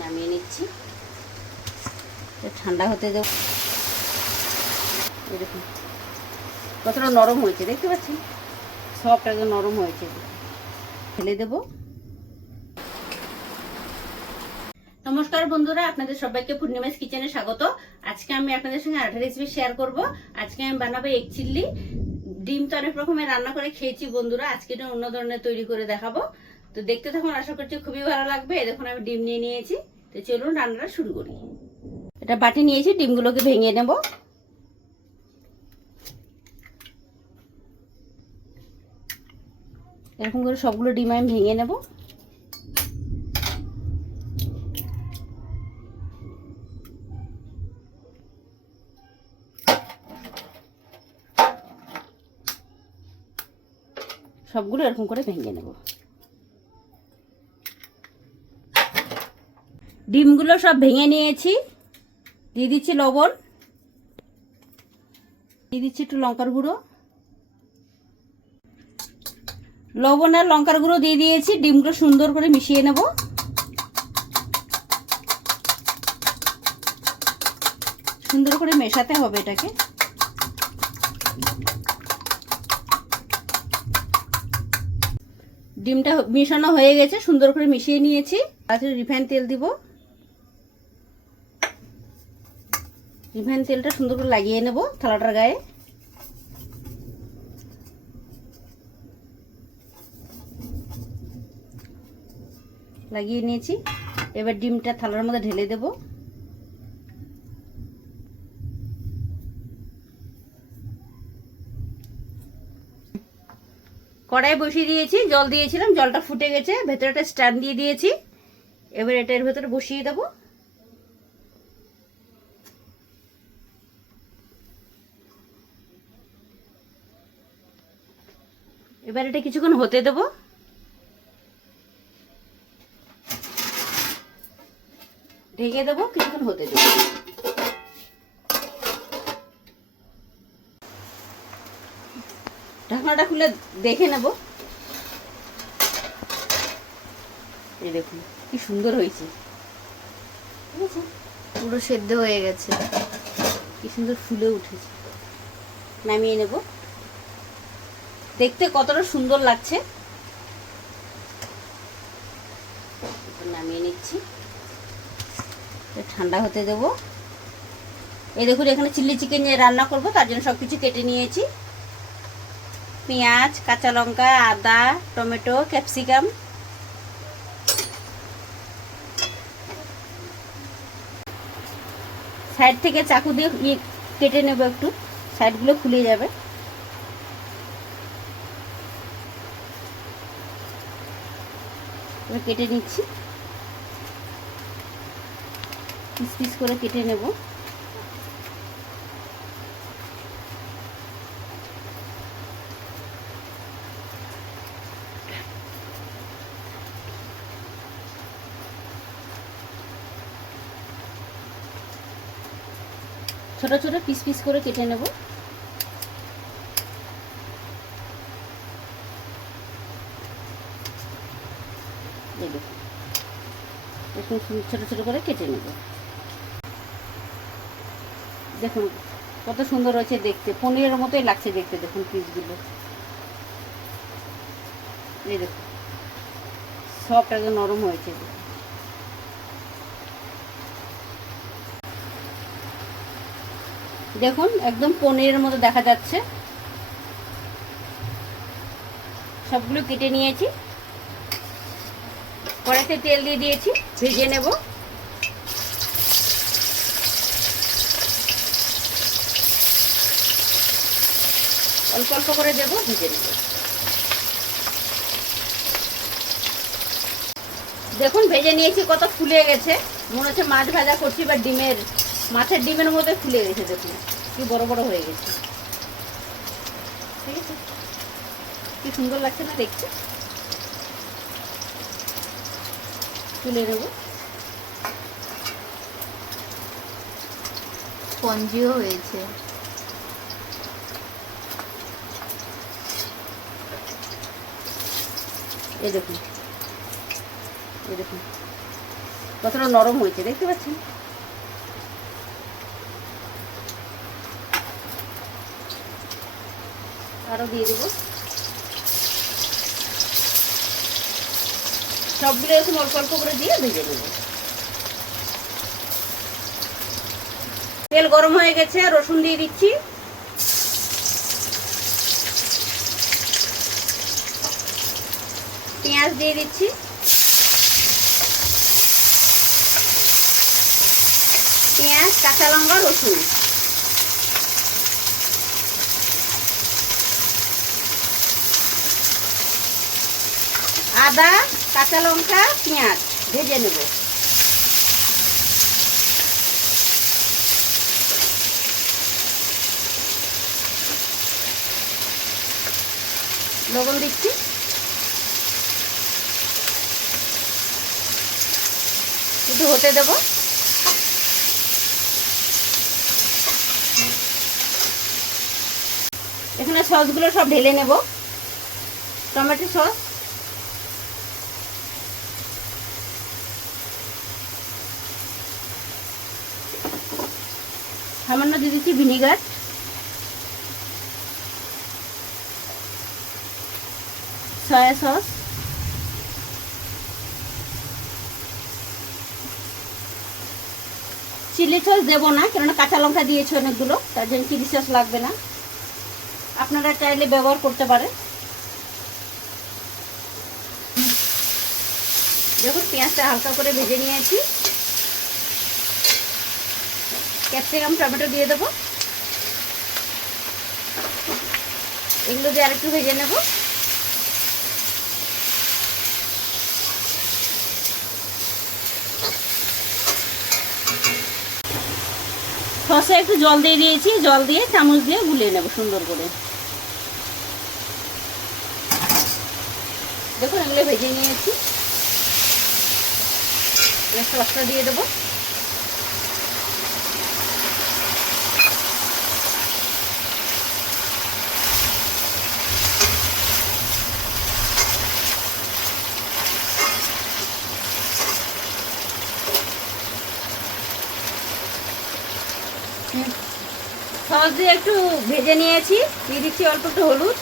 নামিয়ে নিচ্ছি, ঠান্ডা হতে দেব। এই দেখুন কতটা নরম হয়েছে, দেখতে পাচ্ছেন সফট একদম নরম হয়েছে। ফেলে দেব। নমস্কার বন্ধুরা, আপনাদের সবাইকে পূর্ণিমাস কিচেনে স্বাগত। আজকে আমি আপনাদের সঙ্গে আরেকটা রেসিপি শেয়ার করব। আজকে আমি বানাবো এগ চিল্লি। ডিম তো অনেক রকমের রান্না করে খেয়েছি বন্ধুরা, আজকে এটা অন্য ধরনের তৈরি করে দেখাবো। তো দেখতে থাকুন, আশা করছি খুবই ভালো লাগবে। দেখুন আমি ডিম নিয়ে নিয়েছি, তো চলুন রান্নাটা শুরু করি। এটা বাটি নিয়েছি, ডিমগুলোকে ভেঙে নেব। এরকম করে সবগুলো ডিম আমি ভেঙে নেব। সবগুলো এরকম করে ভেঙে নেব। ডিমগুলো সব ভেঙে নিয়েছি। দিয়ে দিচ্ছি লবণ, দিয়ে দিচ্ছি একটু লঙ্কার গুঁড়ো। লবণ আর লঙ্কার গুঁড়ো দিয়ে দিয়েছি। ডিমগুলো সুন্দর করে মিশিয়ে নেব। সুন্দর করে মেশাতে হবে এটাকে। ডিমটা মিশানো হয়ে গেছে, সুন্দর করে মিশিয়ে নিয়েছি। আজকে রিফাইন তেল দিব। রিফাইন তেলটা সুন্দর করে লাগিয়ে নেব থালাটার গায়ে। লাগিয়ে নিয়েছি। এবার ডিমটা থালার মধ্যে ঢেলে দেব। কড়াই বসিয়ে দিয়েছি, জল দিয়েছিলাম, জলটা ফুটে গেছে। ভেতরে একটা স্ট্যান্ড দিয়ে দিয়েছি। এবার এটা এর ভেতরে বসিয়ে দেব। এবার এটা কিছুক্ষণ হতে দেব। ঢেকে দেবো, কিছুক্ষণ হতে দেব। ঢাকনাটা খুলে দেখে নেব। এই দেখুন কি সুন্দর হয়েছে, ঠিক আছে, পুরো সেদ্ধ হয়ে গেছে, কি সুন্দর ফুলে উঠেছে। নামিয়ে নেব। দেখতে কতটা সুন্দর লাগছে। নামিয়ে নিচ্ছি, ঠান্ডা হতে দেব। এই দেখুন এখানে চিলি চিকেন রান্না করব, তার জন্য সবকিছু কেটে নিয়েছি। পেঁয়াজ, কাঁচা লঙ্কা, আদা, টমেটো, ক্যাপসিকাম। সাইড থেকে চাকু দিয়ে কেটে নেব, একটু সাইডগুলো খুলে যাবে। কেটে নিচ্ছি, পিস পিস করে কেটে নেব। ছোট ছোট পিস পিস করে কেটে নেব। ছোট ছোট করে কেটে নেব। দেখুন কত সুন্দর হয়েছে দেখতে, পনিরের মতোই লাগছে দেখতে। দেখুন পিসগুলো, এই দেখুন সফট একদম নরম হয়েছে। দেখুন একদম পনিরের মতো দেখা যাচ্ছে। সবগুলো কেটে নিয়েছি। কড়াইতে তেল দিয়ে দিয়েছি, ভেজে নেব। অল্প অল্প করে দেবো, ভেজে নেব। দেখুন ভেজে নিয়েছি, কত ফুলে গেছে, মনে হচ্ছে মাছ ভাজা করছি বা মাছের ডিমের মধ্যে ফুলে গেছে। দেখুন কি বড় বড় হয়ে গেছে, ঠিক আছে, কি সুন্দর লাগছে না দেখতে। তুলে নেব। স্পঞ্জিও হয়েছে। এই দেখুন, এই দেখুন কতটা নরম হয়েছে দেখতে পাচ্ছেন। আরো দিয়ে দেবো, সবগুলো এরকম অল্প অল্প করে দিয়ে ভেজে নেব। তেল গরম হয়ে গেছে, রসুন দিয়ে দিচ্ছি, পেঁয়াজ দিয়ে দিচ্ছি, পেঁয়াজ, কাঁচা লঙ্কা, রসুন, আদা, কাঁচা লঙ্কা, পেঁয়াজ ভেজে নেব। লবণ দিচ্ছি, একটু হতে দেবো। এখানে সসগুলো সব ঢেলে নেব। টমেটো সস, সামান্য দিয়ে দিচ্ছি vinegar, soya sauce, chilli sauce দেবো না, কেননা কাঁচা লঙ্কা দিয়েছি অনেকগুলো, তার জন্য চিলি সস লাগবে না, আপনারা চাইলে ব্যবহার করতে পারেন। দেখুন পেঁয়াজটা হালকা করে ভেজে নিয়েছি। ক্যাপসিকাম, টমেটো দিয়ে দেবো, এগুলো দিয়ে আরেকটু ভেজে নেব। সসে একটু জল দিয়ে দিয়েছি, জল দিয়ে চামচ দিয়ে গুলিয়ে নেব সুন্দর করে। দেখুন এগুলো ভেজে নিয়েছি, সসটা দিয়ে দেবো। সস দিয়ে একটু ভেজে নিয়েছি, দিয়ে দিচ্ছি অল্প একটু হলুদ,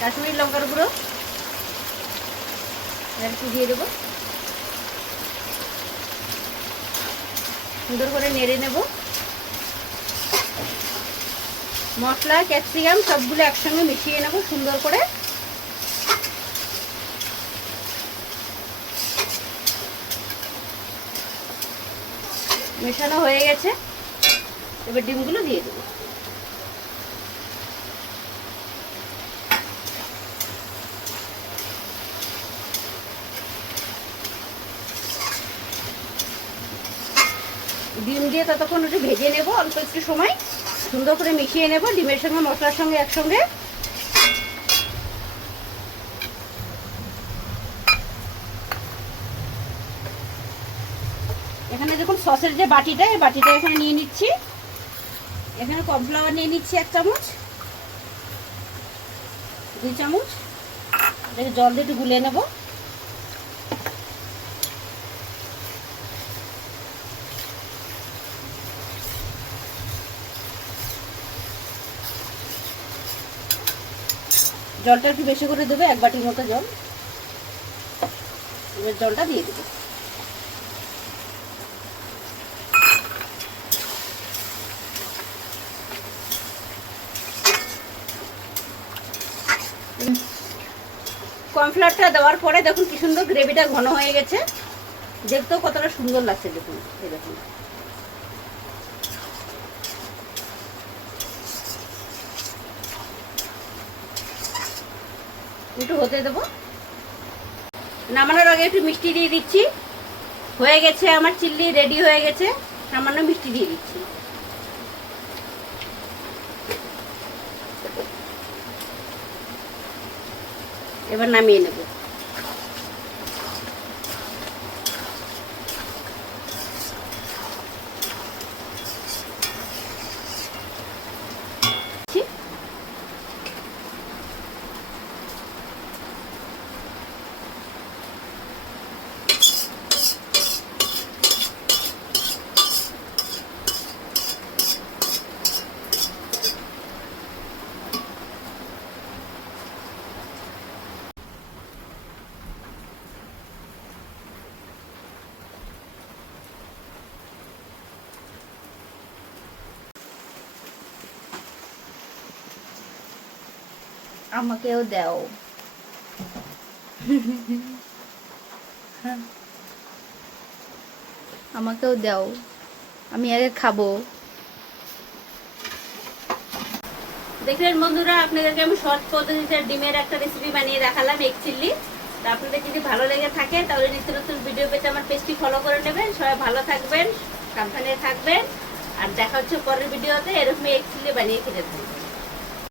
কাশ্মীরি লঙ্কার গুঁড়ো একটু দিয়ে দেবো, সুন্দর করে নেড়ে নেব। মশলা, ক্যাপসিকাম সবগুলো একসঙ্গে মিশিয়ে নেব সুন্দর করে। মেশানো হয়ে গেছে, এবার ডিমগুলো দিয়ে দেবো। ডিম দিয়ে ততক্ষণ একটু ভেজে নেব, অল্প একটু সময় সুন্দর করে মিশিয়ে নেব ডিমের সঙ্গে, মশলার সঙ্গে একসঙ্গে। এখানে দেখুন সসের যে বাটিটা, এই বাটিটা এখানে নিয়ে নিচ্ছি। এখানে কর্নফ্লাওয়ার নিয়ে নিচ্ছি 1 চামচ, 2 চামচ, এটাকে জল দিয়ে একটু গুলিয়ে নেব। জলটা একটু বেশি করে দেবো, 1 বাটির মতো জল। এবার জলটা দিয়ে দেবো। কর্নফ্লাওয়ারটা দেওয়ার পরে দেখুন কি সুন্দর গ্রেভিটা ঘন হয়ে গেছে, দেখতেও কতটা সুন্দর লাগছে। দেখুন এই দেখুন, একটু হতে দেবো। নামানোর আগে একটু মিষ্টি দিয়ে দিচ্ছি। হয়ে গেছে আমার চিল্লি, রেডি হয়ে গেছে। সামান্য মিষ্টি দিয়ে দিচ্ছি। এবার নামিয়ে নেব। আমাকেও দাও। আমাকেও দাও, আমি আগে খাবো। দেখলেন বন্ধুরা, আপনাদেরকে আমি সহজ পদ্ধতিতে ডিমের একটা রেসিপি বানিয়ে দেখালাম, এগ চিল্লি। তো আপনাদের যদি ভালো লেগে থাকে তাহলে নিত্য নতুন ভিডিও পেতে আমার পেজটি ফলো করে নেবেন। সবাই ভালো থাকবেন, সাবধানে থাকবেন, আর দেখা হচ্ছে পরের ভিডিওতে। এরকম এগ চিল্লি বানিয়ে খেতে থাকবেন।